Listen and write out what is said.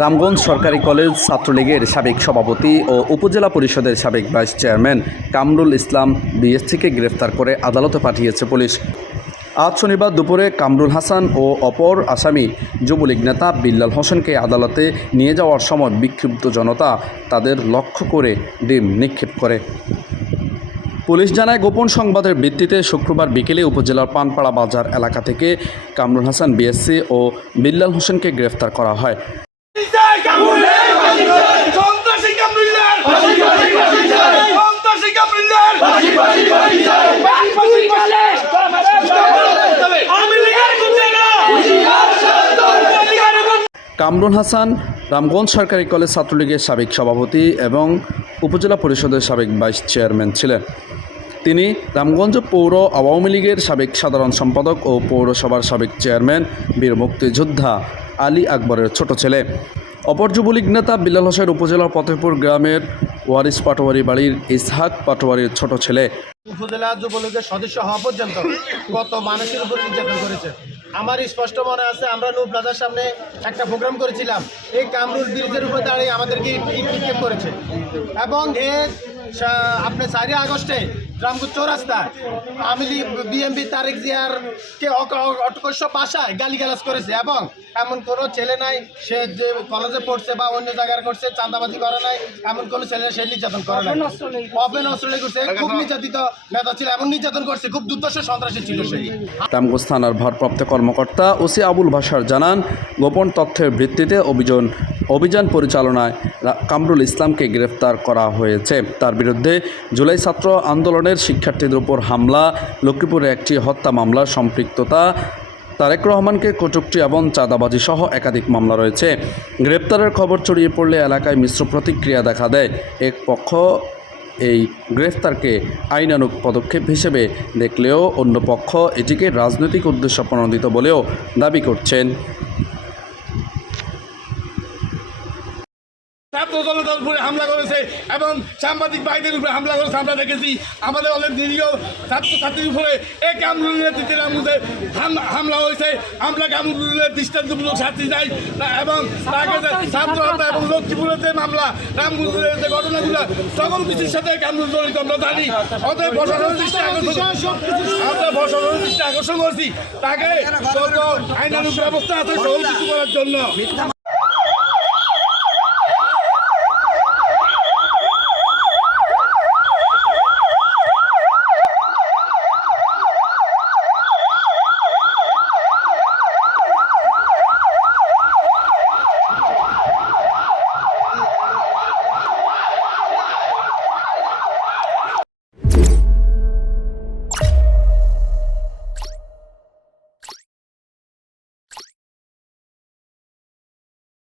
রামগঞ্জ সরকারি কলেজ ছাত্রলীগের সাবেক সভাপতি ও উপজেলা পরিষদের সাবেক ভাইস চেয়ারম্যান কামরুল ইসলাম বিএসসিকে গ্রেফতার করে আদালতে পাঠিয়েছে পুলিশ। আজ শনিবার দুপুরে কামরুল হাসান ও অপর আসামি যুবলীগ নেতা বিল্লাল হোসেনকে আদালতে নিয়ে যাওয়ার সময় বিক্ষুব্ধ জনতা তাদের লক্ষ্য করে ডিম নিক্ষেপ করে। পুলিশ জানায়, গোপন সংবাদের ভিত্তিতে শুক্রবার বিকেলে উপজেলার পানপাড়া বাজার এলাকা থেকে কামরুল হাসান বিএসসি ও বিল্লাল হোসেনকে গ্রেফতার করা হয়। কামরুল হাসান রামগঞ্জ সরকারি কলেজ ছাত্রলীগের সাবেক সভাপতি এবং উপজেলা পরিষদের সাবেক ভাইস চেয়ারম্যান ছিলেন। তিনি রামগঞ্জ পৌর আওয়ামী লীগের সাবেক সাধারণ সম্পাদক ও পৌরসভার সাবেক চেয়ারম্যান বীর মুক্তিযোদ্ধা আলী আকবরের ছোট ছেলে। অপর যুবলীগ নেতা বিল্লাল হোসেন উপজেলার ফতেপুর গ্রামের ওয়ারিস পাটোয়ারি বাড়ির ইসহাক পাটোয়ারির ছোট ছেলে। উপজেলা যুবলীগের সদস্য হওয়া পর্যন্ত কত মানুষের উপর নির্যাতন করেছে আমার স্পষ্ট মনে আছে। আমরা নূর প্লাজার সামনে একটা প্রোগ্রাম করেছিলাম, এই কামরুল ব্রিজের উপর দাঁড়িয়ে আমাদেরকে নিক্ষেপ করেছে এবং আপনার 4 আগস্টে রামগঞ্জ চৌরাস্তায় আওয়ামী লীগ বিএমপি তারেক জিয়ারকে অটকস্য ভাষায় গালিগালাজ করেছে এবং এমন কোনো ছেলে নাই সে যে কলেজে পড়ছে বা অন্য জায়গায় করছে, চাঁদাবাজি করে নাই, এমন কোনো ছেলে সে নির্যাতন করে নাই। ওপেন অস্ট্রেলিয়া করছে, খুব নির্যাতিত নেতা ছিল এবং নির্যাতন করছে, খুব দুর্দর্শ সন্ত্রাসী ছিল সে। রামগঞ্জ থানার ভারপ্রাপ্ত কর্মকর্তা ওসি আবুল ভাষার জানান, গোপন তথ্যের ভিত্তিতে অভিযান পরিচালনায় কামরুল ইসলামকে গ্রেফতার করা হয়েছে। তার বিরুদ্ধে জুলাই ছাত্র আন্দোলনের শিক্ষার্থীদের উপর হামলা, লক্ষ্মীপুরে একটি হত্যা মামলার সম্পৃক্ততা, তারেক রহমানকে কটূক্তি এবং চাঁদাবাজি সহ একাধিক মামলা রয়েছে। গ্রেপ্তারের খবর ছড়িয়ে পড়লে এলাকায় মিশ্র প্রতিক্রিয়া দেখা দেয়। এক পক্ষ এই গ্রেফতারকে আইনানুগ পদক্ষেপ হিসেবে দেখলেও অন্য পক্ষ এটিকে রাজনৈতিক উদ্দেশ্য প্রণোদিত বলেও দাবি করছেন। ছাত্র জনতার উপরে হামলা করেছে এবং সাংবাদিক ভাইদের উপরে হামলা করেছে। আমরা দেখেছি আমাদের অনেক নিরীহ ছাত্রছাত্রীর উপরে এই কামরুলের নেতৃত্বে হামলা হয়েছে। আমরা কামরুলের দৃষ্টান্তমূলক শাস্তি চাই এবং তাকে ছাত্র হত্যা এবং লক্ষ্মীপুরের যে মামলা, রামগঞ্জের যে ঘটনাগুলো, সকল কিছুর সাথে কামরুল জড়িত আমরা জানি। অতএব প্রশাসনের দৃষ্টি আকর্ষণ করছি তাকে আইনানুগ ব্যবস্থা আছে সকল কিছু করার জন্য।